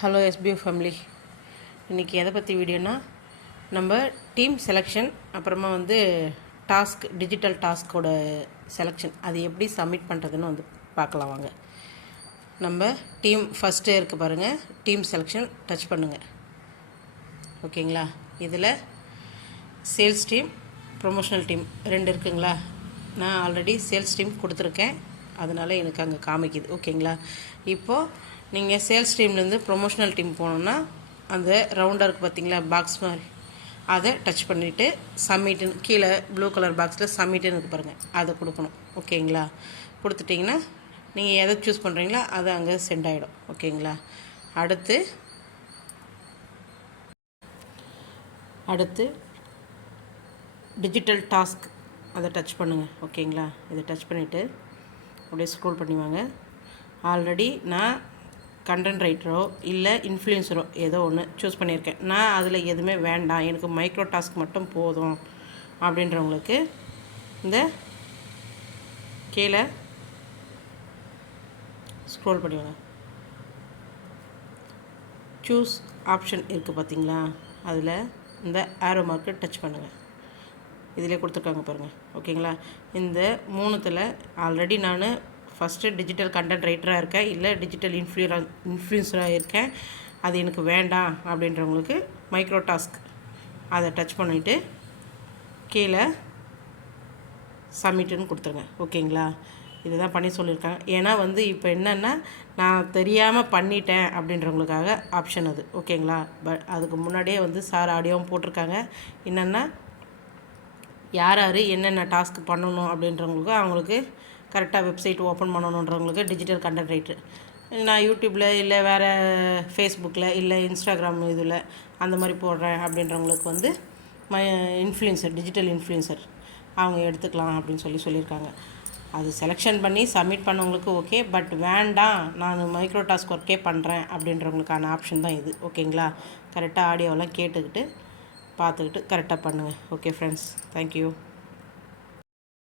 Hello எஸ்பியூ family இன்றைக்கி எதை பற்றி வீடியோனா நம்ம டீம் செலெக்ஷன் அப்புறமா வந்து டாஸ்க் டிஜிட்டல் டாஸ்கோட செலெக்ஷன் அது எப்படி சப்மிட் பண்ணுறதுன்னு வந்து பார்க்கலாம் வாங்க. நம்ம டீம் ஃபஸ்ட்டு இருக்குது பாருங்கள் டீம் செலெக்ஷன் டச் பண்ணுங்கள் ஓகேங்களா? இதில் சேல்ஸ் டீம் ப்ரொமோஷனல் டீம் ரெண்டு இருக்குங்களா? நான் ஆல்ரெடி சேல்ஸ் டீம் கொடுத்துருக்கேன். அதனால் எனக்கு அங்கே காமிக்குது. ஓகேங்களா? இப்போது நீங்கள் சேல்ஸ் டீம்லேருந்து ப்ரொமோஷனல் டீம் போனோன்னா அந்த ரவுண்டாக இருக்குது பார்த்தீங்களா பாக்ஸ் மாதிரி. அதை டச் பண்ணிவிட்டு சம்மிட்டுன்னு கீழே ப்ளூ கலர் பாக்ஸில் சம்மிட்டுன்னு இருக்கு பாருங்கள் அதை கொடுக்கணும். ஓகேங்களா கொடுத்துட்டிங்கன்னா நீங்கள் எதை சூஸ் பண்ணுறீங்களோ அது அங்கே சென்ட் ஆகிடும் ஓகேங்களா அடுத்து அடுத்து டிஜிட்டல் டாஸ்க் அதை டச் பண்ணுங்கள் ஓகேங்களா இதை டச் பண்ணிவிட்டு அப்படியே ஸ்க்ரோல் பண்ணி வாங்க. ஆல்ரெடி நான் கண்டென்ட் ரைட்டரோ இல்லை இன்ஃப்ளூயன்சரோ ஏதோ ஒன்று சூஸ் பண்ணியிருக்கேன். நான் அதில் எதுவுமே வேண்டாம். எனக்கு மைக்ரோ டாஸ்க் மட்டும் போதும் அப்படின்றவங்களுக்கு இந்த கீழே ஸ்க்ரோல் பண்ணுவாங்க சூஸ் ஆப்ஷன் இருக்குது பார்த்தீங்களா அதில் இந்த ஆரோ மார்க்கு டச் பண்ணுங்கள் இதிலே கொடுத்துருக்காங்க பாருங்கள் ஓகேங்களா? இந்த மூணுத்தில் ஆல்ரெடி நான் ஃபஸ்ட்டு டிஜிட்டல் கண்டென்ட் ரைட்டராக இருக்கேன். இல்லை டிஜிட்டல் இன்ஃப்ளூயரா இன்ஃப்ளூயன்ஸராக இருக்கேன். அது எனக்கு வேண்டாம் அப்படின்றவங்களுக்கு மைக்ரோ டாஸ்க் அதை டச் பண்ணிவிட்டு கீழே சப்மிட்டுன்னு கொடுத்துருங்க. ஓகேங்களா? இதுதான் பண்ணி சொல்லியிருக்காங்க. ஏன்னா வந்து இப்போ என்னென்னா நான் தெரியாமல் பண்ணிட்டேன் அப்படின்றவங்களுக்காக ஆப்ஷன் அது. ஓகேங்களா? பட் அதுக்கு முன்னாடியே வந்து சார் ஆடியோவும் போட்டிருக்காங்க. என்னென்னா யார் யார் என்னென்ன டாஸ்க் பண்ணணும் அப்படின்றவங்களுக்கு அவங்களுக்கு கரெக்டாக வெப்சைட் ஓப்பன் பண்ணணுன்றவங்களுக்கு டிஜிட்டல் கண்டென்ட் ரைட்டர் நான் யூடியூப்பில் இல்லை வேறு ஃபேஸ்புக்கில் இல்லை இன்ஸ்டாகிராம் இதில் அந்த மாதிரி போடுறேன் அப்படின்றவங்களுக்கு வந்து மை இன்ஃப்ளூயன்சர் டிஜிட்டல் இன்ஃப்ளூயன்சர் அவங்க எடுத்துக்கலாம் அப்படின்னு சொல்லி சொல்லியிருக்காங்க. அது செலெக்ஷன் பண்ணி சப்மிட் பண்ணவங்களுக்கு ஓகே பட் வேண்டாம் நான் மைக்ரோ டாஸ்க் ஒர்க்கே பண்ணுறேன் அப்படின்றவங்களுக்கான ஆப்ஷன் தான் இது. ஓகேங்களா கரெக்டாக ஆடியோவெல்லாம் கேட்டுக்கிட்டு பார்த்துக்கிட்டு கரெக்டாக பண்ணுங்கள் ஓகே ஃப்ரெண்ட்ஸ் தேங்க்யூ